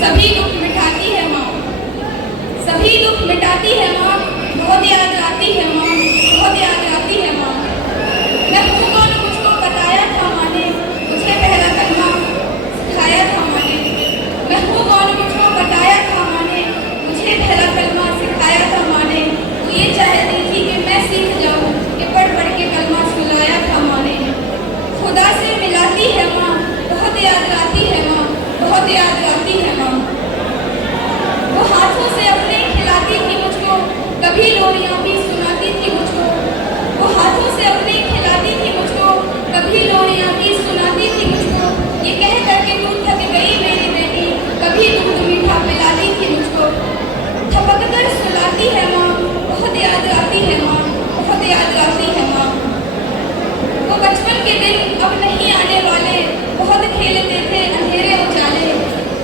सभी दुख मिटाती है माँ, सभी दुख मिटाती है माँ, बहुत याद आती है माँ, बहुत याद आती है माँ। मैं हूँ कौन मुझको बताया था माँ ने, मुझे पहला कलमा सिखाया था माँ ने। मैं हूँ कौन मुझको बताया था माँ ने, मुझे पहला कलमा सिखाया था माँ ने। वो ये चाहती थी कि मैं सीख जाऊँ, कि पढ़ पढ़ के कलमा सुनाया था माँ ने। खुदा से मिलाती है माँ, बहुत याद आती है माँ, बहुत याद आती है माँ। वो हाथों से अपने खिलाती थी मुझको, कभी लोरियां भी सुनाती थी मुझको। वो हाथों से अपने खिलाती थी मुझको, कभी लोरियां भी सुनाती थी मुझको। ये कह करके तू थक गई मेरी बेटी, कभी दूध मीठा पिलाती थी मुझको। थपक कर सुलाती है माँ, बहुत याद आती है माँ, बहुत याद आती है माँ। वो बचपन के दिन अब नहीं आने वाले, बहुत खेलते थे अंधेरे उजाले।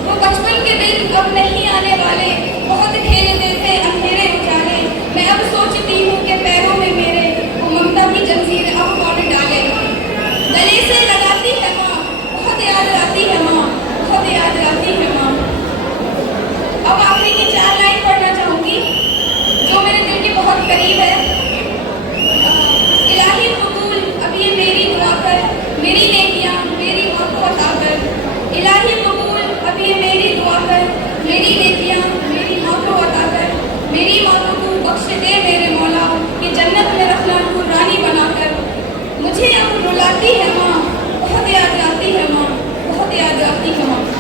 वो बचपन के दिन अब नहीं आने वाले, बहुत खेलते थे अंधेरे उजाले। मैं अब सोचती हूँ कि पैरों में मेरे वो ममता की जंजीर अब कौन डाले। गले से लगाती है माँ, बहुत याद आती है माँ, बहुत याद आती है माँ। अब आखिरी की 4 लाइन पढ़ना चाहूँगी जो मेरे दिल के बहुत करीब है। इलाही कबूल अब ये मेरी दुआ कर, मेरी नेकियां मेरी माँ को अता कर। इलाही कबूल अब ये मेरी दुआ कर, मेरी नेकियां मेरी माँ को अता कर। मेरी माँ को तू बख्श दे मेरे मौला, कि जन्नत में रखना तू रानी बनाकर। मुझे अब रुलाती है माँ, बहुत याद आती है माँ, बहुत याद आती है माँ।